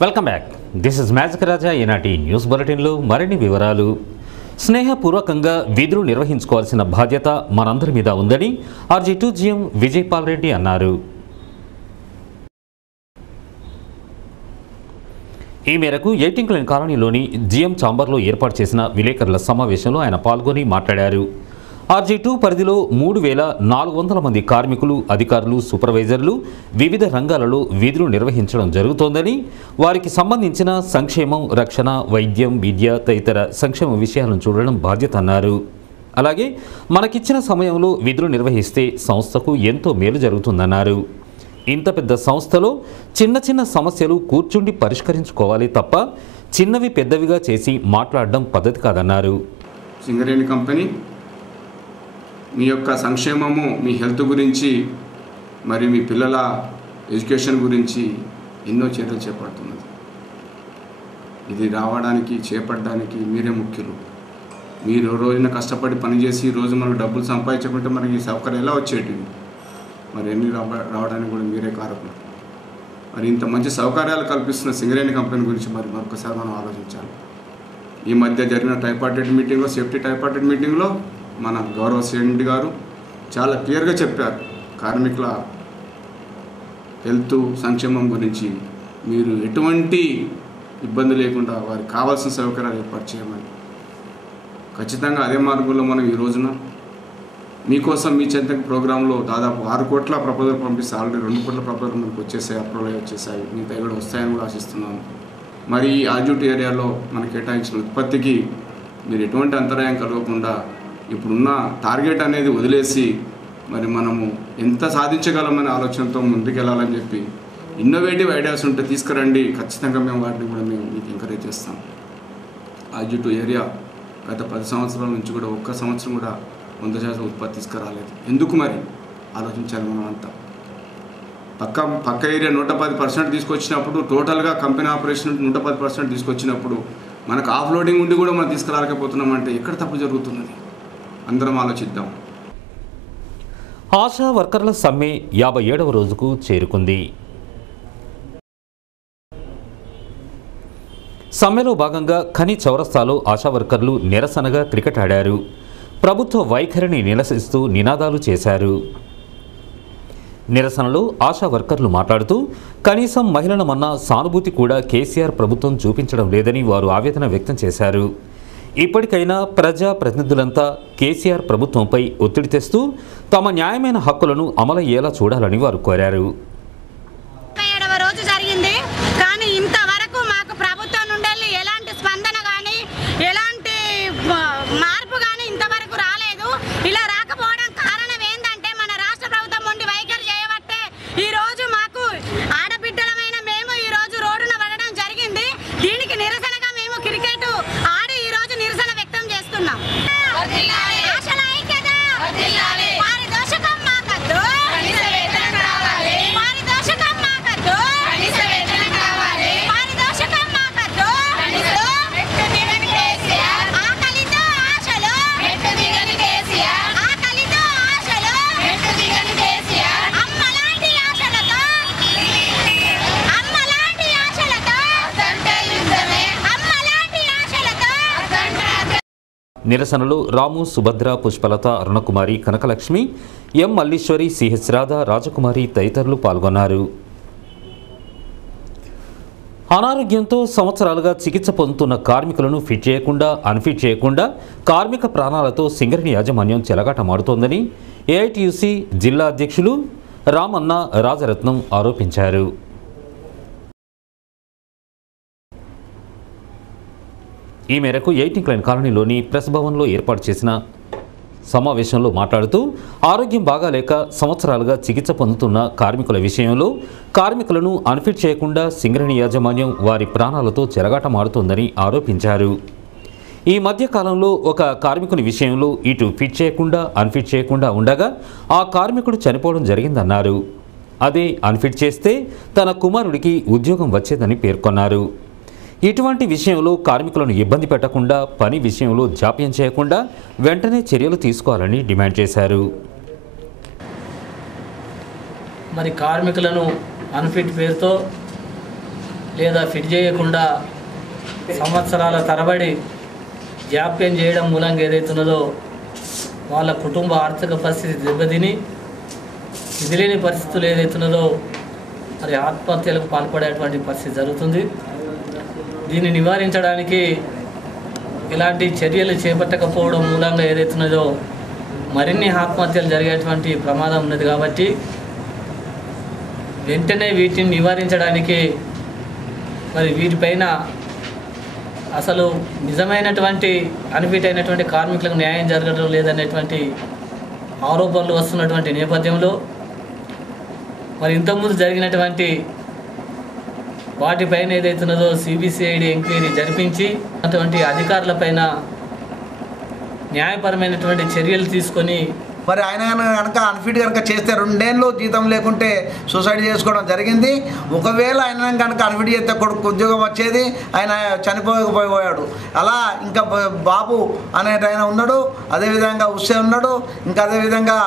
Welcome back. This is magic Raja. ఈనాటి news బులెటిన్లో మరిన్ని వివరాలు. స్నేహపూర్వకంగా విధులు నిర్వహించుకోవాల్సిన బాధ్యత మనందరి మీద ఉందని RG2 GM విజయపాల్ రెడ్డి అన్నారు. ఈ మేరకు ఎయిటింగ్లైన్ కాలనీలోని GM ఛాంబర్లో ఏర్పాటు చేసిన విలేకరుల సమావేశంలో ఆయన పాల్గొని మాట్లాడారు. RG2 పరిధిలో 3,400 మంది కార్మికులు, అధికారులు, సూపర్వైజర్లు వివిధ రంగాలలో విధులు నిర్వహించడం జరుగుతోందని, వారికి సంబంధించిన సంక్షేమం, రక్షణ, వైద్యం, విద్య తదితర సంక్షేమ విషయాలను చూడడం బాధ్యత అన్నారు. అలాగే మనకిచ్చిన సమయంలో విధులు నిర్వహిస్తే సంస్థకు ఎంతో మేలు జరుగుతుందన్నారు. ఇంత పెద్ద సంస్థలో చిన్న చిన్న సమస్యలు కూర్చుండి పరిష్కరించుకోవాలి తప్ప చిన్నవి పెద్దవిగా చేసి మాట్లాడడం పద్ధతి కాదన్నారు. సింగరేణి కంపెనీ మీ యొక్క సంక్షేమము, మీ హెల్త్ గురించి, మరి మీ పిల్లల ఎడ్యుకేషన్ గురించి ఎన్నో చర్యలు చేపడుతున్నది. ఇది రావడానికి, చేపట్టడానికి మీరే ముఖ్యులు. మీరు రోజున కష్టపడి పనిచేసి రోజు మనకు డబ్బులు సంపాదించకుంటే మనకి సౌకర్యం ఎలా వచ్చేటివి? మరి ఎన్ని రావడానికి కూడా మీరే కారకులు. మరి ఇంత మంచి సౌకర్యాలు కల్పిస్తున్న సింగరేణి కంపెనీ గురించి మరి మరొకసారి మనం ఆలోచించాలి. ఈ మధ్య జరిగిన ట్రైపార్టైట్ మీటింగ్లో, సేఫ్టీ ట్రైపార్టైట్ మీటింగ్లో మన గౌరవ శ్రేణి గారు చాలా క్లియర్గా చెప్పారు. కార్మికుల హెల్త్, సంక్షేమం గురించి మీరు ఎటువంటి ఇబ్బంది లేకుండా వారికి కావాల్సిన సౌకర్యాలు ఏర్పాటు చేయమని. ఖచ్చితంగా అదే మార్గంలో మనం ఈ రోజున మీకోసం మీ చెంతకు ప్రోగ్రాంలో దాదాపు 6 కోట్ల ప్రపోజల్ పంపిస్తే ఆల్రెడీ 2 కోట్ల ప్రపోజల్ మనకు వచ్చేసాయి, అప్రూవల్ వచ్చేసాయి. మిగతా కూడా వస్తాయని కూడా ఆశిస్తున్నాను. మరి ఈ RG2 ఏరియాలో మనకు కేటాయించిన ఉత్పత్తికి మీరు ఎటువంటి అంతరాయం కలగకుండా ఇప్పుడున్న టార్గెట్ అనేది వదిలేసి మరి మనము ఎంత సాధించగలమనే ఆలోచనతో ముందుకెళ్ళాలని చెప్పి ఇన్నోవేటివ్ ఐడియాస్ ఉంటే తీసుకురండి. ఖచ్చితంగా మేము వాటిని కూడా మీకు ఎంకరేజ్ చేస్తాం. RG2 ఏరియా గత 10 సంవత్సరాల నుంచి కూడా ఒక్క సంవత్సరం కూడా 100% ఉత్పత్తి తీసుకురాలేదు. ఎందుకు మరి ఆలోచించాలి మనం అంతా. పక్క ఏరియా 110% తీసుకొచ్చినప్పుడు, టోటల్గా కంపెనీ ఆపరేషన్ 110% తీసుకొచ్చినప్పుడు మనకు ఆఫ్ లోడింగ్ ఉండి కూడా మనం తీసుకురాలేకపోతున్నామంటే ఎక్కడ తప్పు జరుగుతున్నది? అందరం ఆలోచిద్దాం. ఆశా వర్కర్ల సమ్మె 57వ రోజుకు చేరుకుంది. సమ్మెలో భాగంగా ఖని చౌరస్తాలో ఆశా వర్కర్లు నిరసనగా క్రికెట్ ఆడారు. ప్రభుత్వ వైఖరిని నిరసిస్తూ నినాదాలు చేశారు. నిరసనలో ఆశా వర్కర్లు మాట్లాడుతూ కనీసం మహిళలమన్న సానుభూతి కూడా కేసీఆర్ ప్రభుత్వం చూపించడం లేదని వారు ఆవేదన వ్యక్తం చేశారు. ఇప్పటికైనా ప్రజా ప్రతినిధులంతా కేసీఆర్ ప్రభుత్వంపై ఒత్తిడి తెస్తూ తమ న్యాయమైన హక్కులను అమలయ్యేలా చూడాలని వారు కోరారు. రోజు జరిగింది కానీ ఇంతవరకు మాకు ప్రభుత్వం నుండి ఎలాంటి స్పందన కానీ ఎలాంటి మార్పు కానీ ఇంతవరకు రాలేదు. ఇలా రాకపోవడం కారణం ఏంటంటే మన రాష్ట్ర ప్రభుత్వం నుండి వైఖరి చేయబట్టే ఈరోజు మాకు ఆడబిడ్డలమైన మేము ఈరోజు రోడ్డున పడడం జరిగింది. దీనికి నిరసనగా మేము క్రికెట్ ఆడి ఈరోజు నిరసన వ్యక్తం చేస్తున్నాం. నిరసనలో రాము, సుభద్ర, పుష్పలత, అరుణకుమారి, కనకలక్ష్మి, ఎం మల్లీశ్వరి, సిహెచ్ రాధ, రాజకుమారి తదితరులు పాల్గొన్నారు. అనారోగ్యంతో సంవత్సరాలుగా చికిత్స పొందుతున్న కార్మికులను ఫిట్ చేయకుండా, అన్ఫిట్ చేయకుండా కార్మిక ప్రాణాలతో సింగరేణి యాజమాన్యం చెలగాటమాడుతోందని AITUC జిల్లా అధ్యక్షులు రామన్న, రాజరత్నం ఆరోపించారు. ఈ మేరకు ఎయిటింగ్లైన్ కాలనీలోని ప్రెస్ భవన్లో ఏర్పాటు చేసిన సమావేశంలో మాట్లాడుతూ ఆరోగ్యం బాగాలేక సంవత్సరాలుగా చికిత్స పొందుతున్న కార్మికుల విషయంలో కార్మికులను అన్ఫిట్ చేయకుండా సింగరేణి యాజమాన్యం వారి ప్రాణాలతో చెలగాటమాడుతోందని ఆరోపించారు. ఈ మధ్య కాలంలో ఒక కార్మికుని విషయంలో ఇటు ఫిట్ చేయకుండా, అన్ఫిట్ చేయకుండా ఉండగా ఆ కార్మికుడు చనిపోవడం జరిగిందన్నారు. అదే అన్ఫిట్ చేస్తే తన కుమారుడికి ఉద్యోగం వచ్చేదని పేర్కొన్నారు. ఇటువంటి విషయంలో కార్మికులను ఇబ్బంది పెట్టకుండా, పని విషయంలో జాప్యం చేయకుండా వెంటనే చర్యలు తీసుకోవాలని డిమాండ్ చేశారు. మరి కార్మికులను అన్ఫిట్ పేరుతో లేదా ఫిట్ చేయకుండా సంవత్సరాల తరబడి జాప్యం చేయడం మూలంగా ఏదైతున్నదో వాళ్ళ కుటుంబ ఆర్థిక పరిస్థితి దెబ్బతిని విధిలేని పరిస్థితులు ఏదైతున్నదో మరి ఆత్మహత్యలకు పాల్పడేటువంటి పరిస్థితి జరుగుతుంది. దీన్ని నివారించడానికి ఇలాంటి చర్యలు చేపట్టకపోవడం మూలంగా ఏదైతున్నదో మరిన్ని ఆత్మహత్యలు జరిగేటువంటి ప్రమాదం ఉన్నది. కాబట్టి వెంటనే వీటిని నివారించడానికి మరి వీటిపైన అసలు నిజమైనటువంటి అన్ఫిట్ అయినటువంటి కార్మికులకు న్యాయం జరగడం లేదనేటువంటి ఆరోపణలు వస్తున్నటువంటి నేపథ్యంలో మరి ఇంతకుముందు జరిగినటువంటి వాటిపైన ఏదైతున్నదో సిబిసిఐడి ఎంక్వైరీ జరిపించి అటువంటి అధికారులపైన న్యాయపరమైనటువంటి చర్యలు తీసుకొని మరి ఆయన కనుక అన్ఫిట్ కనుక చేస్తే 2 ఏళ్ళు జీతం లేకుంటే సూసైడ్ చేసుకోవడం జరిగింది. ఒకవేళ ఆయన కనుక అన్ఫిట్ చేస్తే కొడుకు ఉద్యోగం వచ్చేది, ఆయన చనిపోయాడు. అలా ఇంకా బాబు అనేటైనా ఉన్నాడు, అదేవిధంగా ఉస్సే ఉన్నాడు, ఇంకా అదేవిధంగా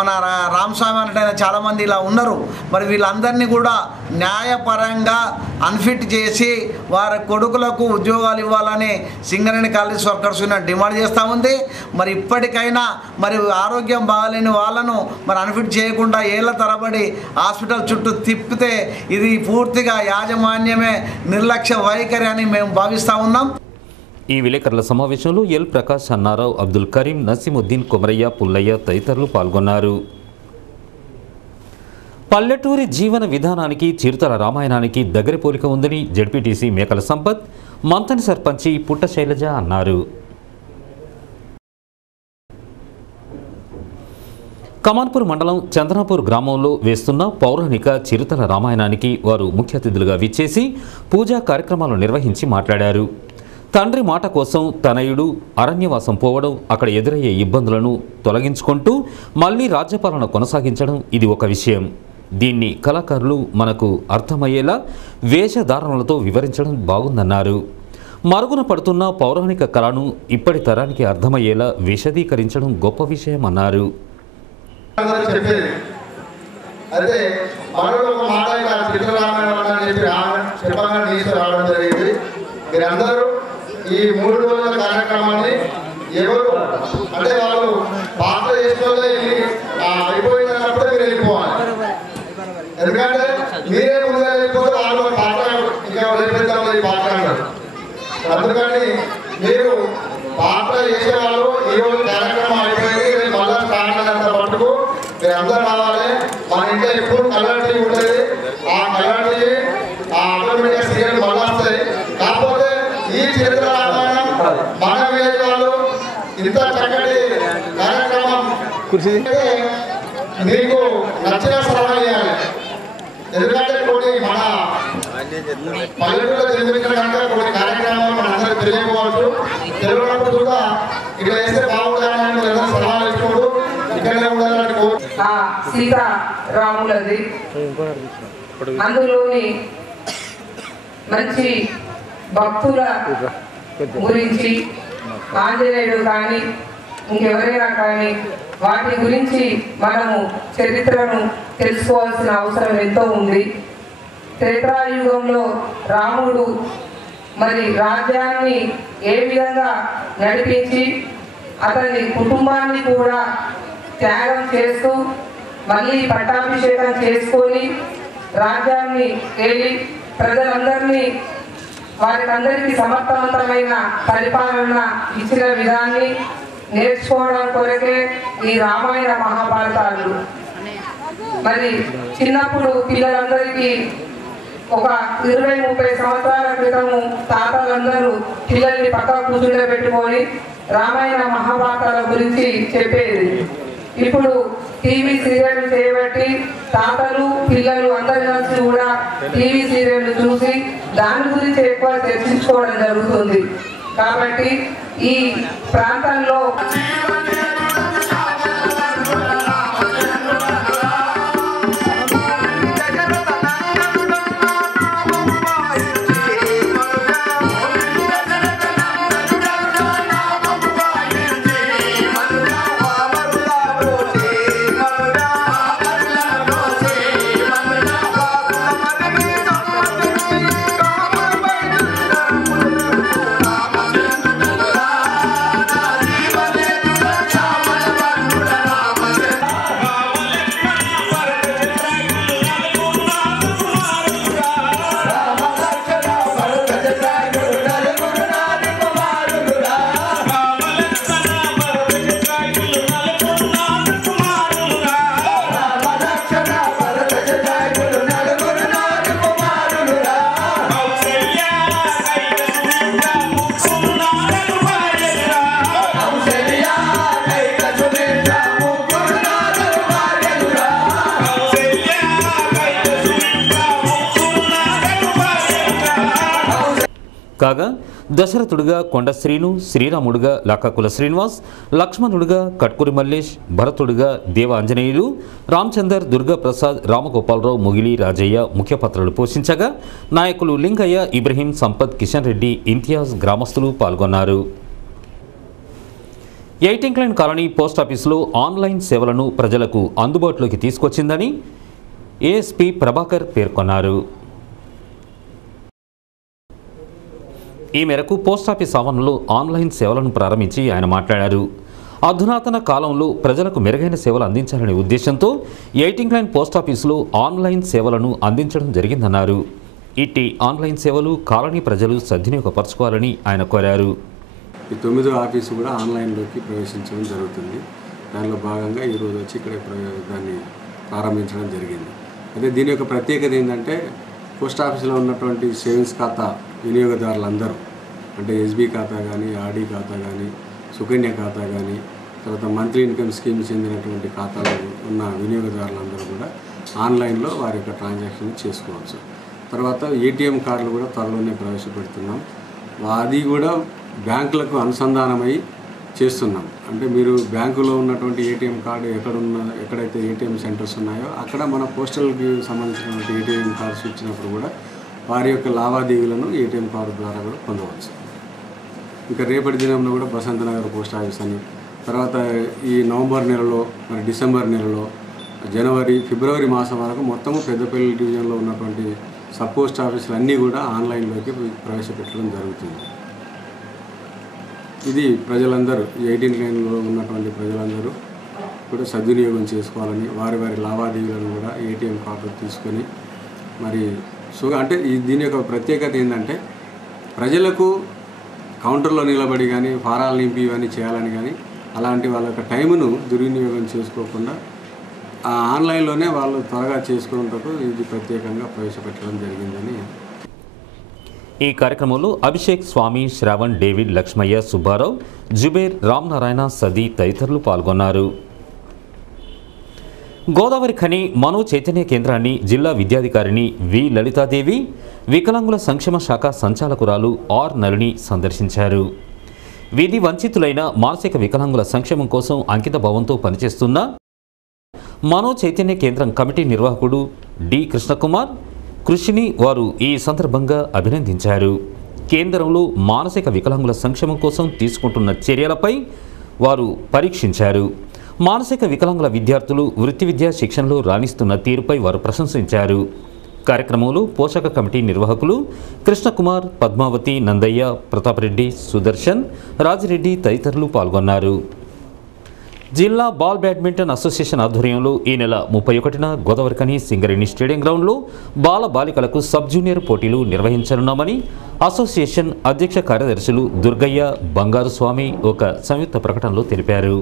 మన రామస్వామి అనేటైనా చాలామంది ఇలా ఉన్నారు. మరి వీళ్ళందరినీ కూడా న్యాయపరంగా అన్ఫిట్ చేసి వారి కొడుకులకు ఉద్యోగాలు ఇవ్వాలని Singareni college workers union demand చేస్తూ ఉంది. మరి ఇప్పటికైనా మరి ఆరోగ్యం బాగాలేని వాళ్ళను మరి అన్ఫిట్ చేయకుండా ఏళ్ల తరబడి హాస్పిటల్ చుట్టూ తిప్పితే ఇది పూర్తిగా యాజమాన్యమే నిర్లక్ష్య వైఖరి అని మేము భావిస్తూ ఉన్నాం. ఈ విలేకరుల సమావేశంలో ఎల్ ప్రకాష్, అన్నారావు, అబ్దుల్ కరీం, నసీముద్దీన్, కొమరయ్య, పుల్లయ్య తదితరులు పాల్గొన్నారు. పల్లెటూరి జీవన విధానానికి చిరుతల రామాయణానికి దగ్గర పోలిక ఉందని జడ్పీటీసీ మేకల సంపత్, మంతని సర్పంచి పుట్ట శైలజ అన్నారు. కమాన్పూర్ మండలం చంద్రపూర్ గ్రామంలో వేస్తున్న పౌరాణిక చిరుతల రామాయణానికి వారు ముఖ్య అతిథులుగా విచ్చేసి పూజా కార్యక్రమాలు నిర్వహించి మాట్లాడారు. తండ్రి మాట కోసం తనయుడు అరణ్యవాసం పోవడం, అక్కడ ఎదురయ్యే ఇబ్బందులను తొలగించుకుంటూ మళ్లీ రాజ్యపాలన కొనసాగించడం ఇది ఒక విషయం. దీన్ని కళాకారులు మనకు అర్థమయ్యేలా వేషధారణలతో వివరించడం బాగుందన్నారు. మరుగున పడుతున్న పౌరాణిక కళను ఇప్పటి తరానికి అర్థమయ్యేలా విశదీకరించడం గొప్ప విషయమన్నారు. చెప్పేది అదే మనలో ఒక మాట చిత్రరామాయణం అని చెప్పి చెప్పగా రావడం జరిగింది. మీరందరూ ఈ 3 రోజుల కార్యక్రమాన్ని ఎవరు అంటే వాళ్ళు పాత్ర చేసుకోలే అయిపోయిందన్నప్పుడే మీరు వెళ్ళిపోవాలి. ఎందుకంటే మీరే ముందుగా వెళ్ళిపోతే వాళ్ళు పాత్ర ఇంకా వెళ్ళిపోతాం ఈ పాత్ర అన్నారు. అందుకని మీరు పాత్ర చేసేవాళ్ళు ఈ రోజు కార్యక్రమం అయిపోయింది, మళ్ళా స్టార్ట్ పట్టుకు మీరు అందరూ రావాలి. మన ఇంట్లో ఎప్పుడు కలర్టీ ఉంటుంది, ఆ కలర్టీ ఆటోమేటిక్గా సీరియల్ మళ్ళా వస్తాయి. కాకపోతే ఈ చరిత్ర రామాయణం మన విలేజ్లో ఇంత చక్కటి కార్యక్రమం మీకు నచ్చిన సలహా చేయాలి. ఎందుకంటే కొన్ని మన పల్లెటూరులో జన్మించిన కనుక కొన్ని కార్యక్రమాలు మన అందరికి తెలియకపోవచ్చు. తెలియనప్పుడు కూడా ఇక్కడ వేస్తే బాగుంటుందని సలహాలు ఇచ్చుకోడు ఇక్కడనే ఉండాలని సీతారాములది. అందులోని మంచి భక్తుల గురించి ఆంజనేయుడు కానీ ఇంకెవరైనా కానీ వాటి గురించి మనము చరిత్రను తెలుసుకోవాల్సిన అవసరం ఎంతో ఉంది. త్రేతాయుగంలో రాముడు మరి రాజ్యాన్ని ఏ విధంగా నడిపించి అతని కుటుంబాన్ని కూడా త్యాగం చేస్తూ మళ్ళీ పట్టాభిషేకం చేసుకొని రాజ్యాన్ని ఏలి ప్రజలందరినీ వారికందరికీ సమర్థవంతమైన పరిపాలన ఇచ్చిన విధాన్ని నేర్చుకోవడం కొరకే ఈ రామాయణ మహాభారతాలు. మరి చిన్నప్పుడు పిల్లలందరికీ ఒక 20-30 సంవత్సరాల క్రితము తాతలందరూ పిల్లల్ని పక్క కూర్చుండబెట్టుకొని రామాయణ మహాభారతాల గురించి చెప్పేది. ఇప్పుడు టీవీ సీరియల్ చేయబట్టి తాతలు పిల్లలు అందరి కలిసి కూడా టీవీ సీరియల్ చూసి దాని గురించి ఎక్కువ చర్చించుకోవడం జరుగుతుంది. కాబట్టి ఈ ప్రాంతంలో కాగా దశరథుడుగా కొండ శ్రీను, శ్రీరాముడుగా లాకాకుల శ్రీనివాస్, లక్ష్మణుడుగా కట్కూరి మల్లేష్, భరతుడుగా దేవ ఆంజనేయులు, రామచందర్, దుర్గాప్రసాద్, రామగోపాలరావు, ముగిలి రాజయ్య ముఖ్య పాత్రలు పోషించగా నాయకులు లింగయ్య, ఇబ్రహీం, సంపత్, కిషన్ రెడ్డి, ఇంతియాజ్, గ్రామస్తులు పాల్గొన్నారు. ఎయిటింగ్ లైన్ కాలనీ పోస్టాఫీసులో ఆన్లైన్ సేవలను ప్రజలకు అందుబాటులోకి తీసుకొచ్చిందని ఏఎస్పీ ప్రభాకర్ పేర్కొన్నారు. ఈ మేరకు పోస్టాఫీస్ ఆవరణలో ఆన్లైన్ సేవలను ప్రారంభించి ఆయన మాట్లాడారు. అధునాతన కాలంలో ప్రజలకు మెరుగైన సేవలు అందించాలనే ఉద్దేశంతో ఎయిటింగ్ లైన్ పోస్టాఫీసులో ఆన్లైన్ సేవలను అందించడం జరిగిందన్నారు. ఇట్టి ఆన్లైన్ సేవలు కాలనీ ప్రజలు సద్వినియోగపరచుకోవాలని ఆయన కోరారు. ఈ 9వ ఆఫీసు కూడా ఆన్లైన్లోకి ప్రవేశించడం జరుగుతుంది. దానిలో భాగంగా ఈరోజు వచ్చి ఇక్కడ దాన్ని ప్రారంభించడం జరిగింది. అయితే దీని యొక్క ప్రత్యేకత ఏంటంటే పోస్ట్ ఆఫీసులో ఉన్నటువంటి సేవింగ్స్ ఖాతా వినియోగదారులందరూ అంటే ఎస్బీ ఖాతా కానీ, ఆర్డీ ఖాతా కానీ, సుకన్య ఖాతా కానీ, తర్వాత మంత్లీ ఇన్కమ్ స్కీమ్ చెందినటువంటి ఖాతాలు ఉన్న వినియోగదారులందరూ కూడా ఆన్లైన్లో వారి యొక్క ట్రాన్సాక్షన్ చేసుకోవచ్చు. తర్వాత ఏటీఎం కార్డులు కూడా త్వరలోనే ప్రవేశపెడుతున్నాం. అది కూడా బ్యాంకులకు అనుసంధానమై చేస్తున్నాం. అంటే మీరు బ్యాంకులో ఉన్నటువంటి ఏటీఎం కార్డు ఎక్కడైతే ఏటీఎం సెంటర్స్ ఉన్నాయో అక్కడ మన పోస్టల్కి సంబంధించినటువంటి ఏటీఎం కార్డ్స్ ఇచ్చినప్పుడు కూడా వారి యొక్క లావాదేవీలను ఏటీఎం కార్డు ద్వారా కూడా పొందవచ్చు. ఇంకా రేపటి దినంలో కూడా బసంతనగర్ పోస్ట్ ఆఫీస్ అని, తర్వాత ఈ నవంబర్ నెలలో, మరి డిసెంబర్ నెలలో, జనవరి, ఫిబ్రవరి మాసం వరకు మొత్తము పెద్దపల్లి డివిజన్లో ఉన్నటువంటి సబ్ పోస్ట్ ఆఫీసులు అన్నీ కూడా ఆన్లైన్లోకి ప్రవేశపెట్టడం జరుగుతుంది. ఇది ప్రజలందరూ 18 లైన్లో ఉన్నటువంటి ప్రజలందరూ కూడా సద్వినియోగం చేసుకోవాలని, వారి వారి లావాదేవీలను కూడా ఏటీఎం కార్డు తీసుకొని మరి అంటే దీని యొక్క ప్రత్యేకత ఏంటంటే ప్రజలకు కౌంటర్లో నిలబడి కానీ ఫారాలు నింపి ఇవన్నీ చేయాలని కానీ అలాంటి వాళ్ళ యొక్క టైమును దుర్వినియోగం చేసుకోకుండా ఆన్లైన్లోనే వాళ్ళు త్వరగా చేసుకునేందుకు ఇది ప్రత్యేకంగా ప్రవేశపెట్టడం జరిగిందని. ఈ కార్యక్రమంలో అభిషేక్, స్వామి, శ్రావణ్, డేవిడ్, లక్ష్మయ్య, సుబ్బారావు, జుబేర్, రామనారాయణ, సది తదితరులు పాల్గొన్నారు. గోదావరి ఖని మనో చైతన్య కేంద్రాన్ని జిల్లా విద్యాధికారిని వి లలితాదేవి, వికలాంగుల సంక్షేమ శాఖ సంచాలకురాలు ఆర్ నళిని సందర్శించారు. విధి వంచితులైన మానసిక వికలాంగుల సంక్షేమం కోసం అంకిత భావంతో పనిచేస్తున్న మనో చైతన్య కేంద్రం కమిటీ నిర్వాహకుడు డి కృష్ణకుమార్ కృషిని వారు ఈ సందర్భంగా అభినందించారు. కేంద్రంలో మానసిక వికలాంగుల సంక్షేమం కోసం తీసుకుంటున్న చర్యలపై వారు పరీక్షించారు. మానసిక వికలాంగుల విద్యార్థులు వృత్తి విద్యా శిక్షణలో రాణిస్తున్న తీరుపై వారు ప్రశంసించారు. కార్యక్రమంలో పోషక కమిటీ నిర్వాహకులు కృష్ణకుమార్, పద్మావతి, నందయ్య, ప్రతాపరెడ్డి, సుదర్శన్, రాజిరెడ్డి తదితరులు పాల్గొన్నారు. జిల్లా బాల్ బ్యాడ్మింటన్ అసోసియేషన్ ఆధ్వర్యంలో ఈ నెల 31న గోదావరిఖని సింగరేణి స్టేడియం గ్రౌండ్లో బాల బాలికలకు సబ్ జూనియర్ పోటీలు నిర్వహించనున్నామని అసోసియేషన్ అధ్యక్ష కార్యదర్శులు దుర్గయ్య, బంగారు స్వామి ఒక సంయుక్త ప్రకటనలో తెలిపారు.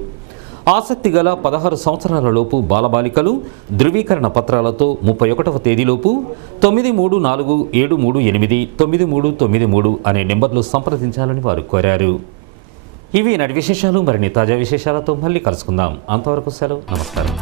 ఆసక్తి గల 16 సంవత్సరాలలోపు బాలబాలికలు ధృవీకరణ పత్రాలతో 31వ తేదీలోపు 9347389393 అనే నెంబర్లో సంప్రదించాలని వారు కోరారు. ఇవి నాటి విశేషాలు. మరిన్ని తాజా విశేషాలతో మళ్ళీ కలుసుకుందాం. అంతవరకు సెలవు. నమస్కారం.